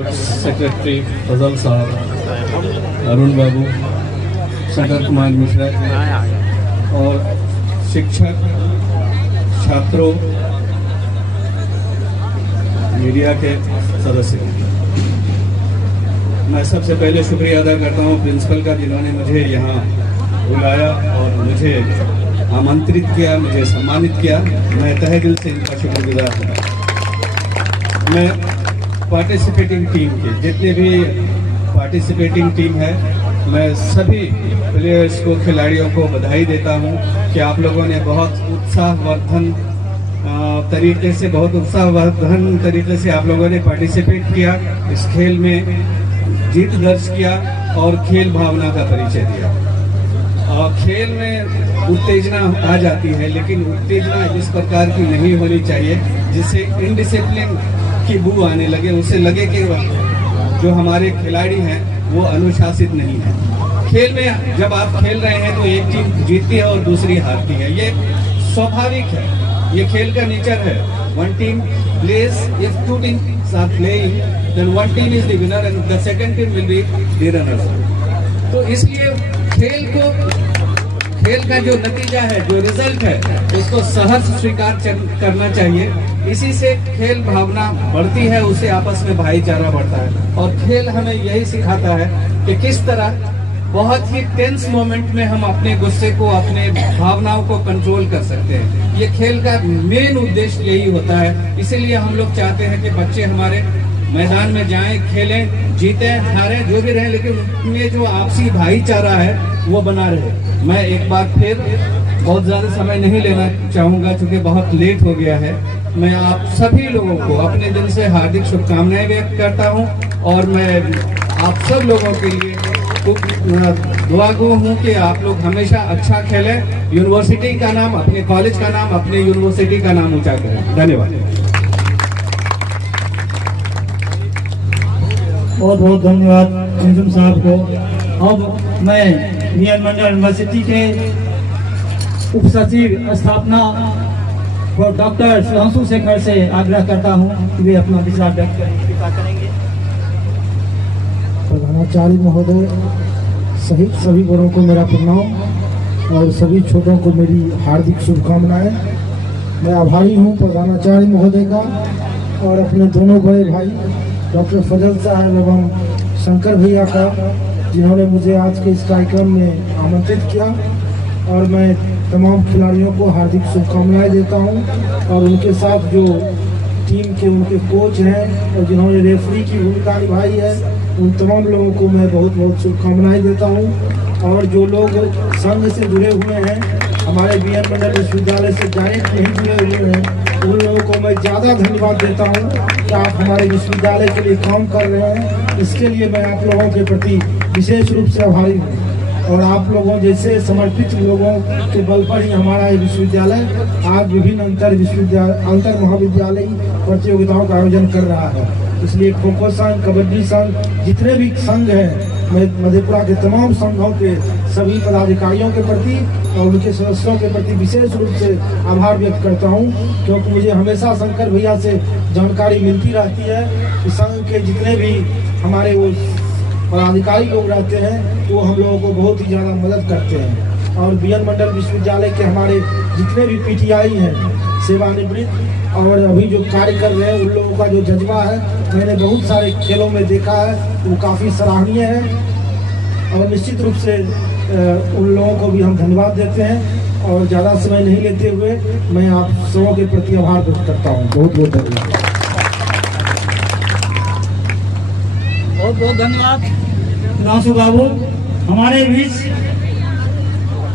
Secretary फजल साहब, अरुण बाबू, शंकर कुमार मिश्रा और शिक्षक, छात्रों, मीडिया के सदस्य, मैं सबसे पहले शुक्रिया अदा करता हूं प्रिंसिपल का, जिन्होंने मुझे यहाँ बुलाया और मुझे आमंत्रित किया, मुझे सम्मानित किया। मैं तहे दिल से इनका शुक्रगुजार हूँ। मैं पार्टिसिपेटिंग टीम के जितने भी पार्टिसिपेटिंग टीम है, मैं सभी प्लेयर्स को, खिलाड़ियों को बधाई देता हूं कि आप लोगों ने बहुत उत्साहवर्धन तरीके से आप लोगों ने पार्टिसिपेट किया, इस खेल में जीत दर्ज किया और खेल भावना का परिचय दिया। और खेल में उत्तेजना आ जाती है, लेकिन उत्तेजना इस प्रकार की नहीं होनी चाहिए जिससे इनडिसिप्लिन की बू आने लगे, उसे लगे कि जो हमारे खिलाड़ी हैं वो अनुशासित नहीं है। खेल में जब आप खेल रहे हैं तो एक टीम जीतती है और दूसरी हारती है, ये स्वाभाविक है, ये खेल का नेचर है। One team plays, if two teams are playing then one team is the winner and the second team will be the runner. तो इसलिए खेल का जो नतीजा है, जो रिजल्ट है, उसको सहर्ष स्वीकार करना चाहिए। इसी से खेल भावना बढ़ती है, उससे आपस में भाईचारा बढ़ता है। और खेल हमें यही सिखाता है कि किस तरह बहुत ही टेंस मोमेंट में हम अपने गुस्से को, अपने भावनाओं को कंट्रोल कर सकते हैं। ये खेल का मेन उद्देश्य यही होता है। इसीलिए हम लोग चाहते हैं कि बच्चे हमारे मैदान में जाएं, खेलें, जीतें, हारें, जो भी रहे, लेकिन उनमें जो आपसी भाईचारा है वो बना रहे। मैं एक बार फिर बहुत ज़्यादा समय नहीं लेना चाहूँगा क्योंकि बहुत लेट हो गया है। मैं आप सभी लोगों को अपने दिल से हार्दिक शुभकामनाएं व्यक्त करता हूं और मैं आप सब लोगों के लिए दुआगो हूं कि आप लोग हमेशा अच्छा खेलें, यूनिवर्सिटी का नाम, अपने कॉलेज का नाम, अपने यूनिवर्सिटी का नाम ऊंचा करें। धन्यवाद। बहुत बहुत धन्यवाद अंजुम साहब को। अब मैं वियन मंडल यूनिवर्सिटी के उप सचिव स्थापना और डॉक्टर सुधांशु शेखर से आग्रह करता हूं कि वे अपना विचार व्यक्त करेंगे। प्रधानाचार्य महोदय सहित सभी बड़ों को मेरा प्रणाम और सभी छोटों को मेरी हार्दिक शुभकामनाएं। मैं आभारी हूं प्रधानाचार्य महोदय का और अपने दोनों बड़े भाई डॉक्टर फजल साहब एवं शंकर भैया का, जिन्होंने मुझे आज के इस कार्यक्रम में आमंत्रित किया। और मैं तमाम खिलाड़ियों को हार्दिक शुभकामनाएं देता हूं और उनके साथ जो टीम के उनके कोच हैं और जिन्होंने रेफरी की भूमिका निभाई है, उन तमाम लोगों को मैं बहुत बहुत शुभकामनाएं देता हूं। और जो लोग संघ से जुड़े हुए हैं, हमारे वियन मंडल विश्वविद्यालय से डायरेक्ट नहीं जुड़े हुए हैं, उन लोगों को मैं ज़्यादा धन्यवाद देता हूं कि आप हमारे विश्वविद्यालय के लिए काम कर रहे हैं। इसके लिए मैं आप लोगों के प्रति विशेष रूप से आभारी हूँ। और आप लोगों जैसे समर्पित लोगों के बल पर ही हमारा ये विश्वविद्यालय आज विभिन्न अंतर महाविद्यालयी प्रतियोगिताओं का आयोजन कर रहा है। इसलिए खो खो संघ, कबड्डी संघ, जितने भी संघ हैं, मैं मधेपुरा के तमाम संघों के सभी पदाधिकारियों के प्रति और उनके सदस्यों के प्रति विशेष रूप से आभार व्यक्त करता हूं, क्योंकि मुझे हमेशा शंकर भैया से जानकारी मिलती रहती है कि संघ के जितने भी हमारे वो पदाधिकारी लोग रहते हैं वो हम लोगों को बहुत ही ज़्यादा मदद करते हैं। और वियन मंडल विश्वविद्यालय के हमारे जितने भी पीटीआई हैं, सेवानिवृत्त और अभी जो कार्य कर रहे हैं, उन लोगों का जो जज्बा है मैंने बहुत सारे खेलों में देखा है, वो काफ़ी सराहनीय है। और निश्चित रूप से उन लोगों को भी हम धन्यवाद देते हैं। और ज़्यादा समय नहीं लेते हुए मैं आप सबों के प्रति आभार व्यक्त करता हूँ। बहुत बहुत धन्यवाद। बहुत बहुत धन्यवाद सुधांशु बाबू। हमारे बीच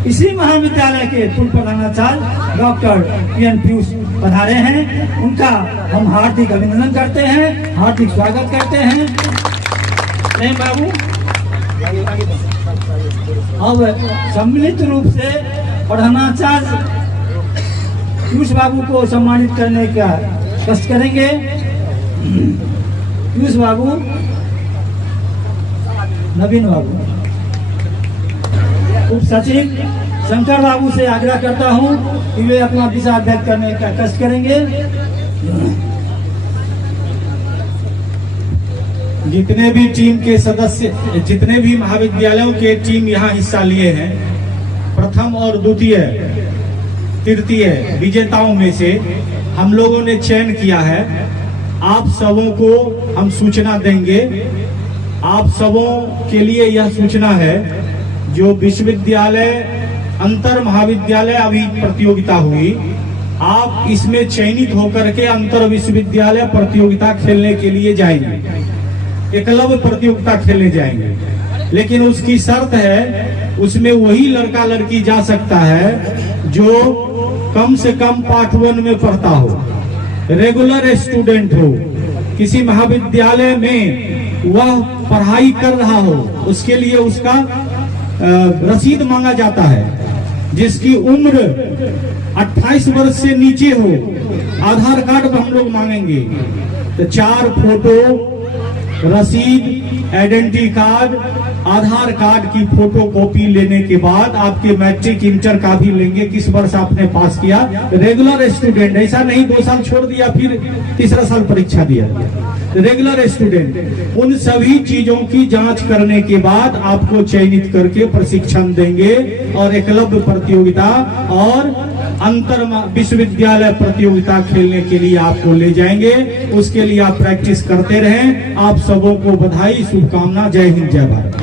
इसी महाविद्यालय के पूर्व प्रधानाचार्य डॉक्टर पीएन पीयूष पधारे हैं, उनका हम हार्दिक अभिनंदन करते हैं, हार्दिक स्वागत करते हैं। नहीं बाबू, अब सम्मिलित रूप से प्रधानाचार्य पीयूष बाबू को सम्मानित करने का कष्ट करेंगे। पीयूष बाबू, नवीन बाबू, उप सचिव शंकर बाबू से आग्रह करता हूं कि वे अपना विचार व्यक्त करने का कष्ट करेंगे। जितने भी टीम के सदस्य, जितने भी महाविद्यालयों के टीम यहाँ हिस्सा लिए हैं, प्रथम और द्वितीय तृतीय विजेताओं में से हम लोगों ने चयन किया है। आप सबों को हम सूचना देंगे। आप सबों के लिए यह सूचना है, जो विश्वविद्यालय अंतर महाविद्यालय अभी प्रतियोगिता हुई, आप इसमें चयनित होकर के अंतर विश्वविद्यालय प्रतियोगिता खेलने के लिए जाएंगे, एकलव्य प्रतियोगिता खेलने जाएंगे। लेकिन उसकी शर्त है, उसमें वही लड़का लड़की जा सकता है जो कम से कम पार्ट 1 में पढ़ता हो, रेगुलर स्टूडेंट हो, किसी महाविद्यालय में वह पढ़ाई कर रहा हो, उसके लिए उसका रसीद मांगा जाता है। जिसकी उम्र 28 वर्ष से नीचे हो, आधार कार्ड हम लोग मांगेंगे। तो 4 फोटो, रसीद, आइडेंटिटी कार्ड, आधार कार्ड की फोटो कॉपी लेने के बाद आपके मैट्रिक इंटर का भी लेंगे, किस वर्ष आपने पास किया। रेगुलर स्टूडेंट, ऐसा नहीं 2 साल छोड़ दिया फिर तीसरा साल परीक्षा दिया। रेगुलर स्टूडेंट, उन सभी चीजों की जांच करने के बाद आपको चयनित करके प्रशिक्षण देंगे और एकलव्य प्रतियोगिता और अंतर विश्वविद्यालय प्रतियोगिता खेलने के लिए आपको ले जाएंगे। उसके लिए आप प्रैक्टिस करते रहें। आप सबों को बधाई, शुभकामना। जय हिंद, जय भारत।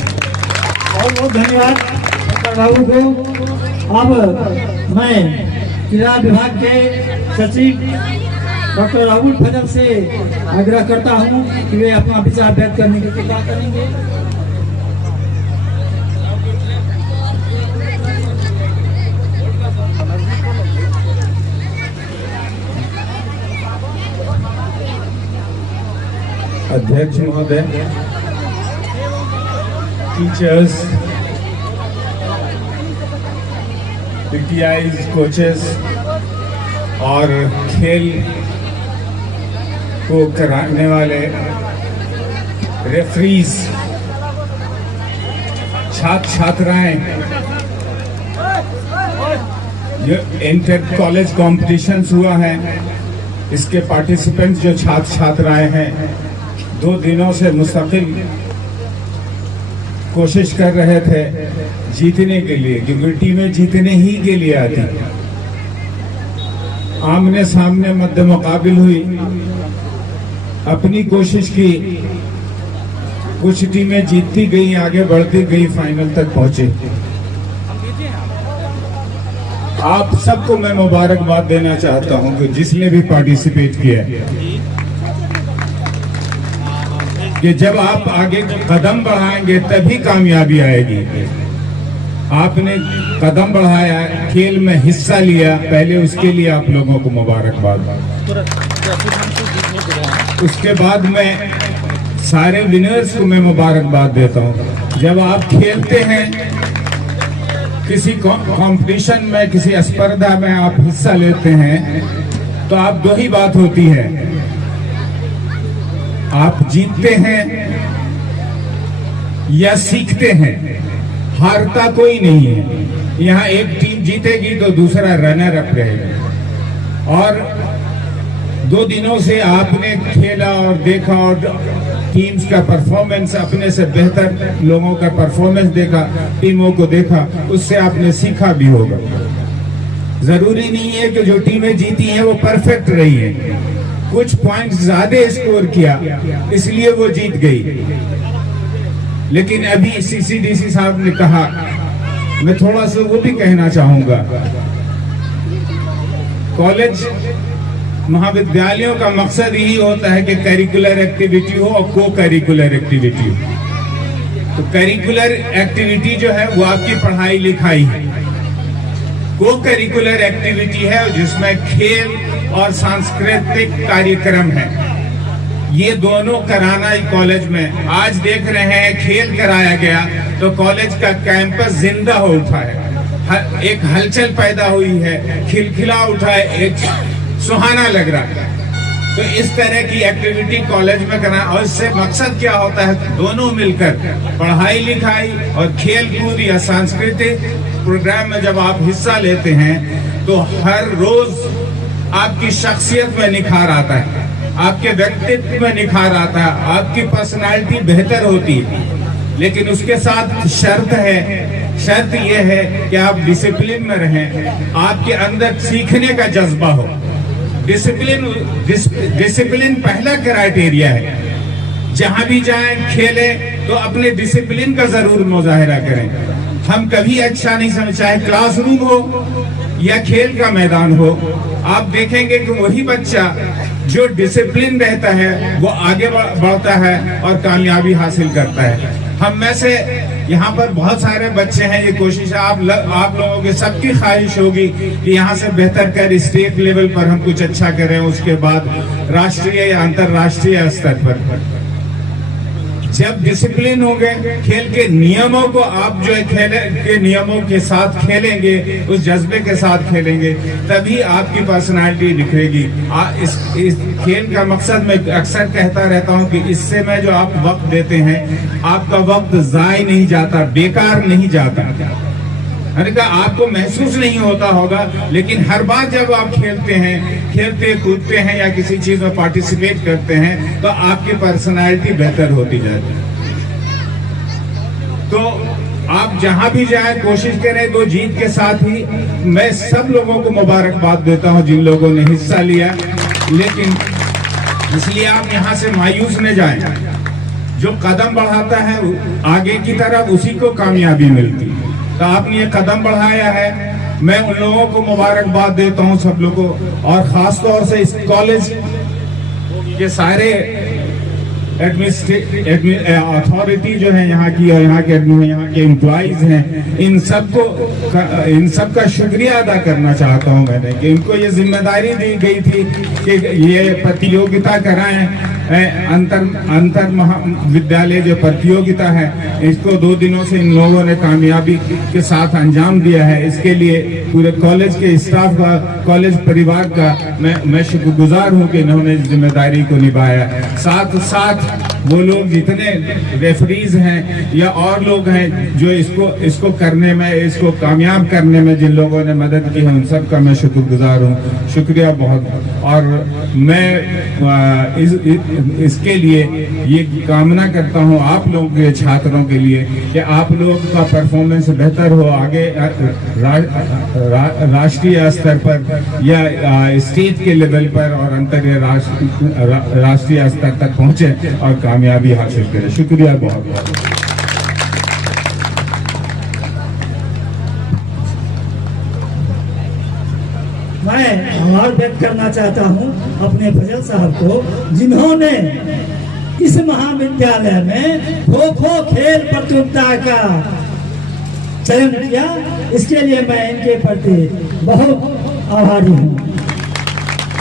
बहुत बहुत धन्यवाद डॉक्टर बाबू को। अब मैं क्रीड़ा विभाग के सचिव डॉक्टर राहुल फजल से आग्रह करता हूं कि वे अपना विचार व्यक्त करने की कृपा करेंगे। अध्यक्ष महोदय, टीचर्स, पीटीआईज, कोचेस और खेल को कराने वाले रेफरीज, छात्र छात्राएं, जो इंटर कॉलेज कॉम्पिटिशन्स हुआ है, इसके पार्टिसिपेंट्स जो छात्र छात्राएं हैं, 2 दिनों से मुस्तकिल कोशिश कर रहे थे जीतने के लिए, क्योंकि टीमें जीतने ही के लिए आती। आमने सामने मद्दे मुकाबिल हुई, अपनी कोशिश की, कुछ टीमें जीतती गई, आगे बढ़ती गई, फाइनल तक पहुंचे। आप सबको मैं मुबारकबाद देना चाहता हूं कि जिसने भी पार्टिसिपेट किया, कि जब आप आगे कदम बढ़ाएंगे तभी कामयाबी आएगी। आपने कदम बढ़ाया, खेल में हिस्सा लिया, पहले उसके लिए आप लोगों को मुबारकबाद। उसके बाद मैं सारे विनर्स को मैं मुबारकबाद देता हूं। जब आप खेलते हैं किसी कंपटीशन में, किसी स्पर्धा में आप हिस्सा लेते हैं, तो आप 2 ही बात होती है, आप जीतते हैं या सीखते हैं। हारता कोई नहीं है। यहाँ एक टीम जीतेगी तो दूसरा रनर अप रहेगा। और 2 दिनों से आपने खेला और देखा और टीम्स का परफॉर्मेंस, अपने से बेहतर लोगों का परफॉर्मेंस देखा, टीमों को देखा, उससे आपने सीखा भी होगा। जरूरी नहीं है कि जो टीमें जीती हैं वो परफेक्ट रही है। कुछ पॉइंट्स ज्यादा स्कोर किया इसलिए वो जीत गई। लेकिन अभी सीसीडीसी साहब ने कहा, मैं थोड़ा सा वो भी कहना चाहूंगा, कॉलेज महाविद्यालयों का मकसद यही होता है कि करिकुलर एक्टिविटी हो और को करिकुलर एक्टिविटी हो। तो करिकुलर एक्टिविटी जो है वो आपकी पढ़ाई लिखाई है। को करिकुलर एक्टिविटी है जिसमें खेल और सांस्कृतिक कार्यक्रम है। ये दोनों कराना कॉलेज में, आज देख रहे हैं खेल कराया गया तो कॉलेज का कैंपस जिंदा हो उठा है, एक हलचल पैदा हुई है, खिलखिला उठा है, एक सुहाना लग रहा है। तो इस तरह की एक्टिविटी कॉलेज में करना, और इससे मकसद क्या होता है, दोनों मिलकर पढ़ाई लिखाई और खेल कूद या सांस्कृतिक प्रोग्राम में जब आप हिस्सा लेते हैं तो हर रोज आपकी शख्सियत में निखार आता है। आपके व्यक्तित्व में निखार आता है, आपकी पर्सनालिटी बेहतर होती है। लेकिन उसके साथ शर्त यह है कि आप डिसिप्लिन में रहें, आपके अंदर सीखने का जज्बा हो। डिसिप्लिन पहला क्राइटेरिया है। जहां भी जाएं खेलें तो अपने डिसिप्लिन का जरूर मुजाहिरा करें। हम कभी अच्छा नहीं समझ, चाहे क्लासरूम हो या खेल का मैदान हो, आप देखेंगे कि वही बच्चा जो डिसिप्लिन रहता है वो आगे बढ़ता है और कामयाबी हासिल करता है। हम में से यहाँ पर बहुत सारे बच्चे हैं, ये कोशिश है आप लोगों की सबकी ख्वाहिश होगी कि यहाँ से बेहतर कर स्टेट लेवल पर हम कुछ अच्छा करें, उसके बाद राष्ट्रीय या अंतर्राष्ट्रीय स्तर पर। जब डिसिप्लिन होंगे, खेल के नियमों को आप जो है खेल के नियमों के साथ खेलेंगे, उस जज्बे के साथ खेलेंगे, तभी आपकी पर्सनालिटी निखरेगी। इस खेल का मकसद मैं अक्सर कहता रहता हूं कि इससे मैं जो आप वक्त देते हैं, आपका वक्त जाया नहीं जाता, बेकार नहीं जाता। मैंने कहा आपको महसूस नहीं होता होगा, लेकिन हर बार जब आप खेलते कूदते हैं या किसी चीज में पार्टिसिपेट करते हैं तो आपकी पर्सनालिटी बेहतर होती जाती है। तो आप जहां भी जाएं कोशिश करें तो जीत के साथ ही। मैं सब लोगों को मुबारकबाद देता हूं जिन लोगों ने हिस्सा लिया, लेकिन इसलिए आप यहां से मायूस न जाएं। जो कदम बढ़ाता है आगे की तरफ, उसी को कामयाबी मिलती है। तो आपने ये कदम बढ़ाया है, मैं उन लोगों को मुबारकबाद देता हूं, सब लोगों को, और खास तौर से इस कॉलेज के सारे अथॉरिटी जो है यहाँ की, और यहाँ के एम्प्लॉइज हैं, इन सबका शुक्रिया अदा करना चाहता हूँ मैंने कि इनको ये जिम्मेदारी दी गई थी कि ये प्रतियोगिता कराएं। अंतर महाविद्यालय जो प्रतियोगिता है, इसको 2 दिनों से इन लोगों ने कामयाबी के साथ अंजाम दिया है। इसके लिए पूरे कॉलेज के स्टाफ का, कॉलेज परिवार का मैं शुक्रगुजार हूं कि इन्होंने जिम्मेदारी को निभाया। साथ साथ वो लोग जितने रेफरीज हैं या और लोग हैं जो इसको करने में, इसको कामयाब करने में जिन लोगों ने मदद की है, उन सब का मैं शुक्रगुजार हूँ। शुक्रिया बहुत। और मैं इसके लिए ये कामना करता हूँ आप लोगों के छात्रों के लिए कि आप लोगों का परफॉर्मेंस बेहतर हो, आगे राष्ट्रीय स्तर पर या स्टेट के लेवल पर और राष्ट्रीय स्तर तक पहुंचे और कामयाबी हासिल करें। शुक्रिया बहुत बहुत। मैं आभार व्यक्त करना चाहता हूं अपने फजल साहब को, जिन्होंने इस महाविद्यालय में खो-खो खेल प्रतियोगिता का चयन किया। इसके लिए मैं इनके प्रति बहुत आभारी हूं।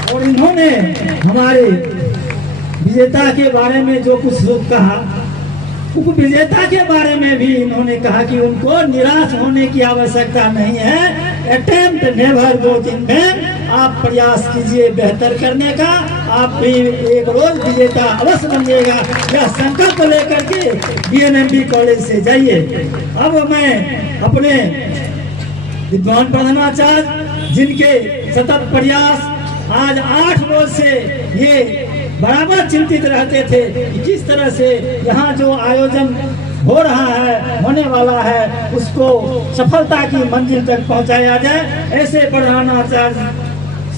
और इन्होंने हमारे विजेता के बारे में जो कुछ कहा, उपविजेता के बारे में भी इन्होंने कहा कि उनको निराश होने की आवश्यकता नहीं है। Attempt never goes in vain. आप प्रयास कीजिए बेहतर करने का, आप भी एक रोज विजेता अवश्य बनिएगा। यह संकल्प लेकर के बीएनएमबी कॉलेज से जाइए। अब मैं अपने विद्वान प्रधानाचार्य, जिनके सतत प्रयास आज 8 रोज से ये बराबर चिंतित रहते थे कि किस तरह से यहाँ जो आयोजन हो रहा है, होने वाला है, उसको सफलता की मंजिल तक पहुँचाया जाए। ऐसे प्रधानाचार्य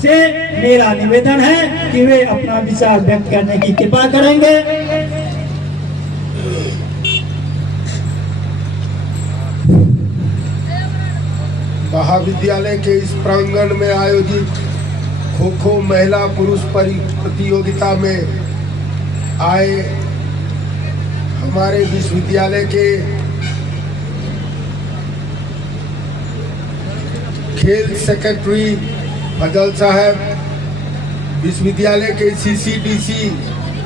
से मेरा निवेदन है कि वे अपना विचार व्यक्त करने की कृपा करेंगे। महाविद्यालय के इस प्रांगण में आयोजित खो-खो महिला पुरुष प्रतियोगिता में आए हमारे विश्वविद्यालय के खेल सेक्रेटरी फजल साहब, विश्वविद्यालय के सीसीडीसी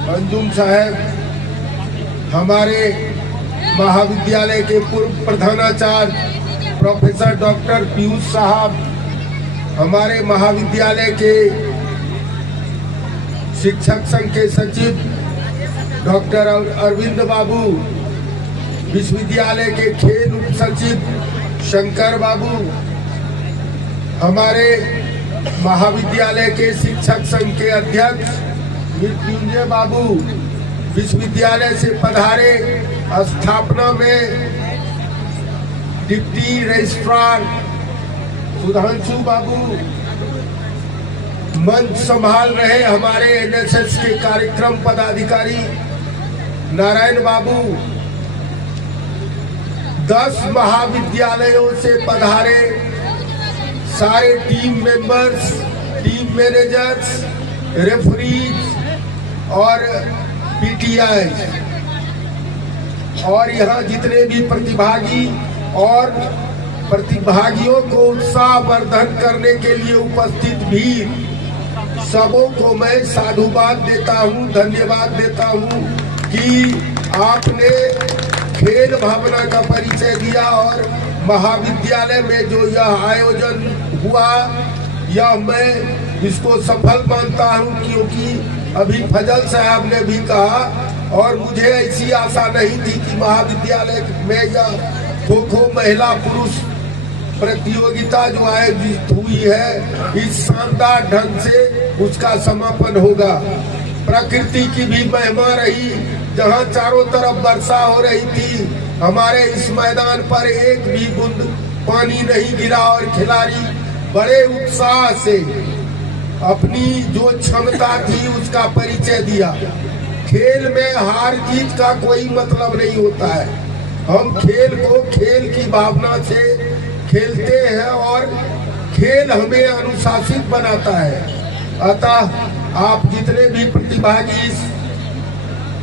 अंजुम साहब, हमारे महाविद्यालय के पूर्व प्रधानाचार्य प्रोफेसर डॉक्टर पीयूष साहब, हमारे महाविद्यालय के शिक्षक संघ के सचिव डॉक्टर अरविंद बाबू, विश्वविद्यालय के खेल उप सचिव शंकर बाबू, हमारे महाविद्यालय के शिक्षक संघ के अध्यक्ष मृत्युंजय बाबू विश्वविद्यालय से पधारे, स्थापना में डिप्टी रजिस्ट्रार सुधांशु बाबू, मंच संभाल रहे हमारे एनएसएस के कार्यक्रम पदाधिकारी नारायण बाबू, 10 महाविद्यालयों से पधारे सारे team members, team managers, referees और पीटीआई और यहाँ जितने भी प्रतिभागी और प्रतिभागियों को उत्साहवर्धन करने के लिए उपस्थित भीड़ सबों को मैं साधुवाद देता हूँ, धन्यवाद देता हूँ कि आपने खेल भावना का परिचय दिया और महाविद्यालय में जो यह आयोजन हुआ यह मैं इसको सफल मानता हूँ, क्योंकि अभी फजल साहब ने भी कहा और मुझे ऐसी आशा नहीं थी कि महाविद्यालय में यह खो-खो महिला पुरुष प्रतियोगिता जो आयोजित हुई है इस शानदार ढंग से उसका समापन होगा। प्रकृति की भी महिमा रही, जहां चारों तरफ वर्षा हो रही थी, हमारे इस मैदान पर एक भी बूंद पानी नहीं गिरा और खिलाड़ी बड़े उत्साह से अपनी जो क्षमता थी उसका परिचय दिया। खेल में हार जीत का कोई मतलब नहीं होता है, हम खेल को खेल की भावना से खेलते हैं और खेल हमें अनुशासित बनाता है। अतः आप जितने भी प्रतिभागी इस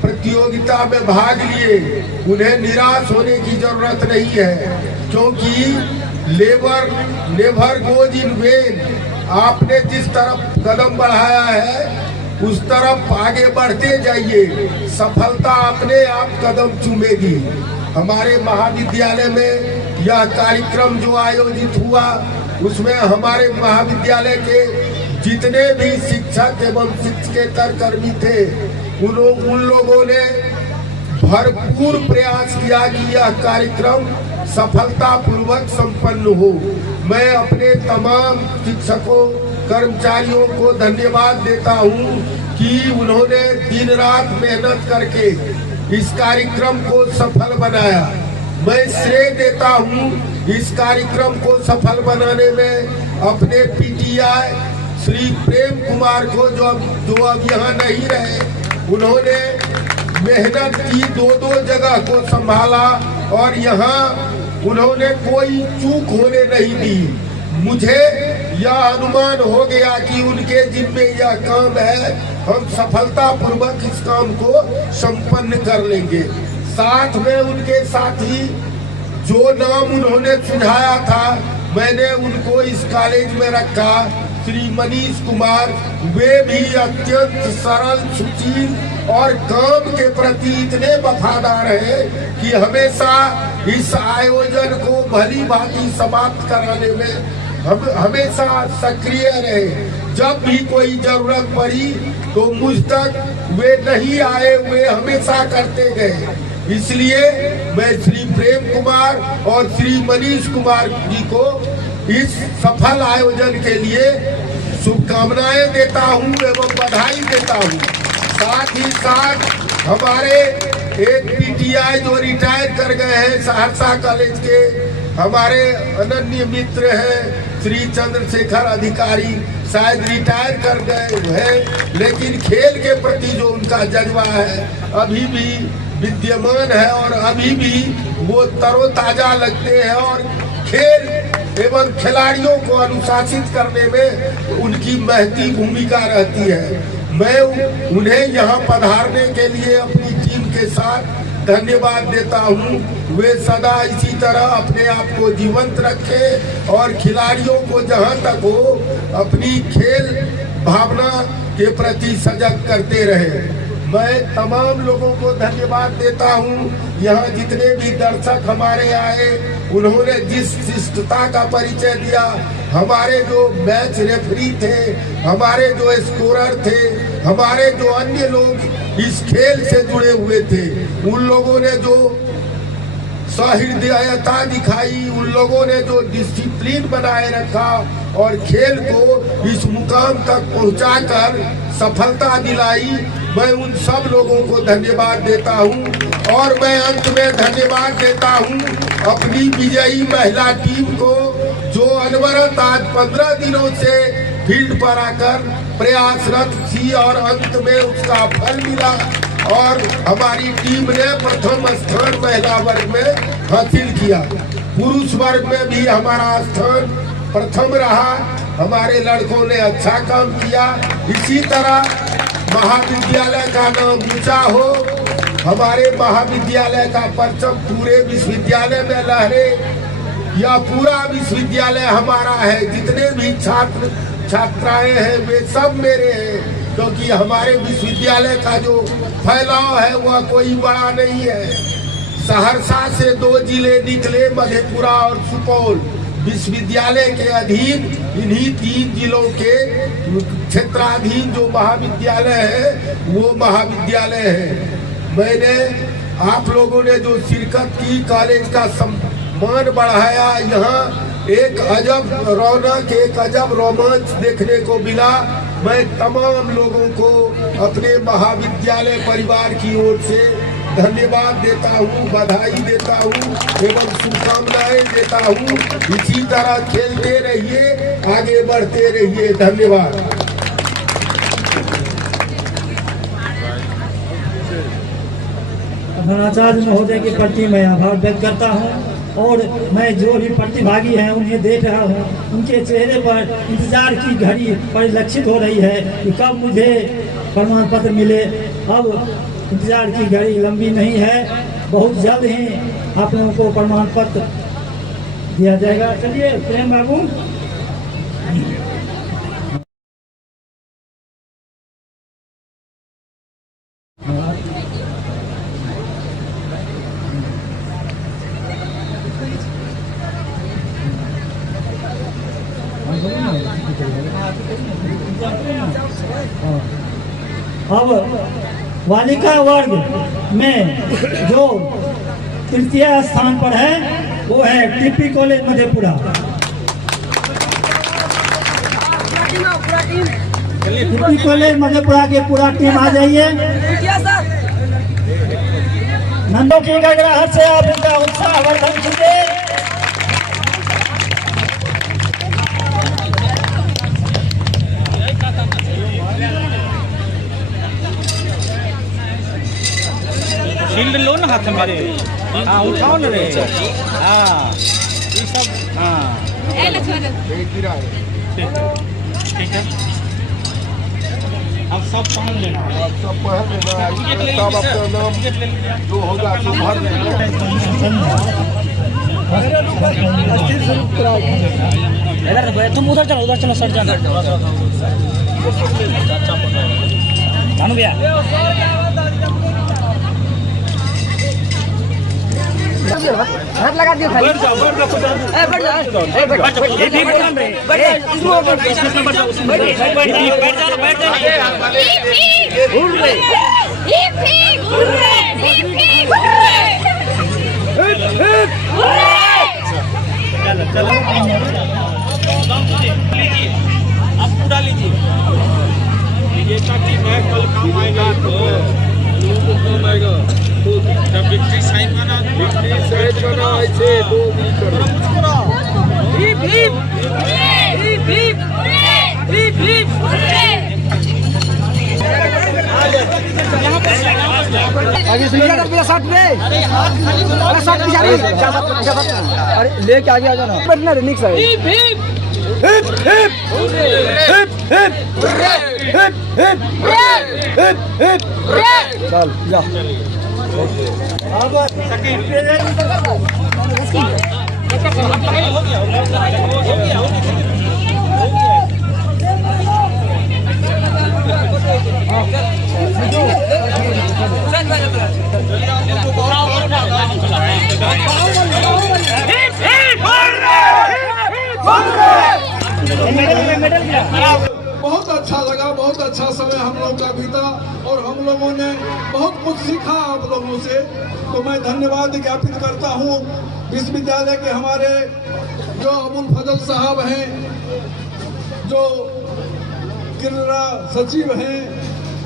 प्रतियोगिता में भाग लिए उन्हें निराश होने की जरूरत नहीं है, क्योंकि नेवर गोज इन वेन। आपने जिस तरफ कदम बढ़ाया है उस तरफ आगे बढ़ते जाइए, सफलता अपने आप कदम चूमेगी। हमारे महाविद्यालय में यह कार्यक्रम जो आयोजित हुआ उसमें हमारे महाविद्यालय के जितने भी शिक्षक एवं शिक्षकेतर कर्मी थे उन लोगों ने भरपूर प्रयास किया कि यह कार्यक्रम सफलतापूर्वक संपन्न हो। मैं अपने तमाम शिक्षकों कर्मचारियों को धन्यवाद देता हूं कि उन्होंने दिन रात मेहनत करके इस कार्यक्रम को सफल बनाया। मैं श्रेय देता हूं इस कार्यक्रम को सफल बनाने में अपने पीटीआई श्री प्रेम कुमार को, जो अब यहाँ नहीं रहे, उन्होंने मेहनत की, दो जगह को संभाला और यहाँ उन्होंने कोई चूक होने नहीं दी। मुझे यह अनुमान हो गया कि उनके जिम्मे यह काम है, हम सफलतापूर्वक इस काम को संपन्न कर लेंगे। साथ में उनके साथी जो नाम उन्होंने सुझाया था मैंने उनको इस कॉलेज में रखा, श्री मनीष कुमार। वे भी अत्यंत सरल, सुशील और काम के प्रति इतने वफादार है कि हमेशा इस आयोजन को भली भांति समाप्त कराने में हम हमेशा सक्रिय रहे। जब भी कोई जरूरत पड़ी तो मुझ तक वे नहीं आए, वे हमेशा करते गए। इसलिए मैं श्री प्रेम कुमार और श्री मनीष कुमार जी को इस सफल आयोजन के लिए शुभकामनाएं देता हूं एवं बधाई देता हूं। साथ ही साथ हमारे एक पीटीआई जो रिटायर कर गए हैं सहरसा कॉलेज के, हमारे अनन्य मित्र हैं श्री चंद्रशेखर अधिकारी, शायद रिटायर कर गए हैं, लेकिन खेल के प्रति जो उनका जज्बा है अभी भी विद्यमान है और अभी भी वो तरोताजा लगते हैं और खेल एवं खिलाड़ियों को अनुशासित करने में उनकी महती भूमिका रहती है। मैं उन्हें यहाँ पधारने के लिए अपनी टीम के साथ धन्यवाद देता हूँ। वे सदा इसी तरह अपने आप को जीवंत रखें और खिलाड़ियों को जहाँ तक हो अपनी खेल भावना के प्रति सजग करते रहे। मैं तमाम लोगों को धन्यवाद देता हूँ। यहाँ जितने भी दर्शक हमारे आए उन्होंने जिस शिष्टता का परिचय दिया, हमारे जो मैच रेफरी थे, हमारे जो स्कोरर थे, हमारे जो अन्य लोग इस खेल से जुड़े हुए थे, उन लोगों ने जो सहृदयता दिखाई, उन लोगों ने जो डिसिप्लिन बनाए रखा और खेल को इस मुकाम तक पहुंचाकर सफलता दिलाई, मैं उन सब लोगों को धन्यवाद देता हूं। और मैं अंत में धन्यवाद देता हूं अपनी विजयी महिला टीम को, जो अनवरत आज 15 दिनों से फील्ड पर आकर प्रयासरत थी और अंत में उसका फल मिला और हमारी टीम ने प्रथम स्थान महिला वर्ग में हासिल किया। पुरुष वर्ग में भी हमारा स्थान प्रथम रहा, हमारे लड़कों ने अच्छा काम किया। इसी तरह महाविद्यालय का नाम ऊंचा हो, हमारे महाविद्यालय का परचम पूरे विश्वविद्यालय में लहरे। यह पूरा विश्वविद्यालय हमारा है, जितने भी छात्र छात्राएं हैं वे सब मेरे हैं, क्योंकि हमारे विश्वविद्यालय का जो फैलाव है वह कोई बड़ा नहीं है। सहरसा से 2 जिले निकले, मधेपुरा और सुपौल। विश्वविद्यालय के अधीन इन्हीं 3 जिलों के क्षेत्राधीन जो महाविद्यालय है वो महाविद्यालय है। मैंने आप लोगों ने जो शिरकत की, कॉलेज का सम्मान बढ़ाया, यहाँ एक अजब रौनक, एक अजब रोमांच देखने को मिला। मैं तमाम लोगों को अपने महाविद्यालय परिवार की ओर से धन्यवाद देता हूँ, बधाई देता हूँ एवं शुभकामनाएं देता हूँ। इसी तरह खेलते रहिए, आगे बढ़ते रहिए। धन्यवाद। प्रधानाचार्य महोदय के प्रति मैं आभार व्यक्त करता हूँ और मैं जो भी प्रतिभागी हैं उन्हें देख रहा हूँ, उनके चेहरे पर इंतजार की घड़ी परिलक्षित हो रही है कि कब मुझे प्रमाण पत्र मिले। अब इंतजार की घड़ी लंबी नहीं है, बहुत जल्द ही आप लोगों को प्रमाण पत्र दिया जाएगा। चलिए प्रेम बाबू। अब बालिका वर्ग में जो तृतीय स्थान पर है वो है TP college Madhepura. TP college Madhepura के पूरा टीम आ जाइए। नंदो की गड़गड़ाहट से आप इनका उत्साह वर्धन कीजिए। शील्ड लो ना हाथ मेरे, हाँ उठाओ ना रे, हाँ ये सब, हाँ ठीक है। अब सब पहन लेना, सब पहन लेना, सब अपना नाम जो होगा सो भर लेना। इधर तुम उधर चलो सर जाना। जानू भैया हाथ लगा दियो खाली। बैठ जाओ। ये भी बोल रहे हैं। बैठ जाओ। घूर रहे। चलो आप पूरा लीजिए। ये ताकि मैं कल काम आएगा तो काम आएगा। जब विक्ट्री साइन माना, विक्ट्री साइन माना ऐसे 2 metre. Beep beep beep beep beep beep. आगे से पूरा साथ में, अरे साथ पीछे अरे लेके आगे आ जाना। बैठना रे निक side. Beep beep hip hip hip hip hip hip hip. चल जा। बहुत अच्छा लगा, बहुत अच्छा समय हम लोग का बीता और हम लोगों ने बहुत कुछ बहुत सीखा आप लोगों से, तो मैं धन्यवाद ज्ञापित करता हूँ विश्वविद्यालय के हमारे जो अबुल फजल साहब हैं, जो क्रीड़ा सचिव हैं,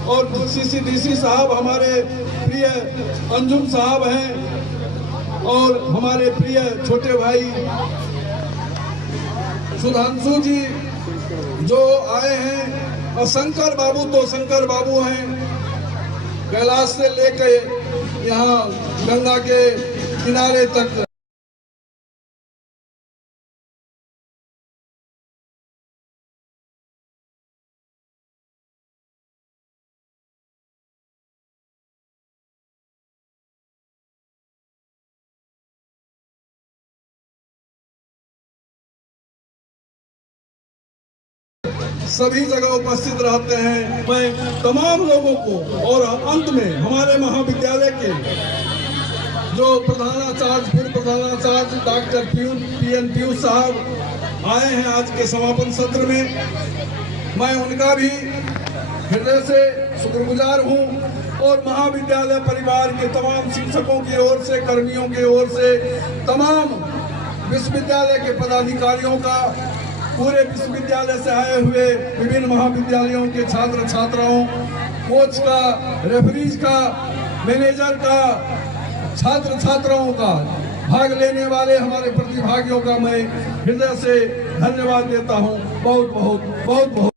और CCDC साहब हमारे प्रिय अंजुम साहब हैं, और हमारे प्रिय छोटे भाई सुधांशु जी जो आए हैं, और शंकर बाबू तो शंकर बाबू हैं, कैलाश से लेके यहाँ गंगा के किनारे तक। सभी जगह उपस्थित रहते हैं। मैं तमाम लोगों को, और अंत में हमारे महाविद्यालय के जो प्रधानाचार्य, पूर्व प्रधानाचार्य डॉक्टर PN पीयूष साहब आए हैं आज के समापन सत्र में, मैं उनका भी हृदय से शुक्रगुजार हूँ, और महाविद्यालय परिवार के तमाम शिक्षकों की ओर से, कर्मियों की ओर से, तमाम विश्वविद्यालय के पदाधिकारियों का, पूरे विश्वविद्यालय से आए हुए विभिन्न महाविद्यालयों के छात्र छात्राओं, कोच का, रेफरीज का, मैनेजर का, छात्र छात्राओं का, भाग लेने वाले हमारे प्रतिभागियों का मैं हृदय से धन्यवाद देता हूं। बहुत बहुत बहुत बहुत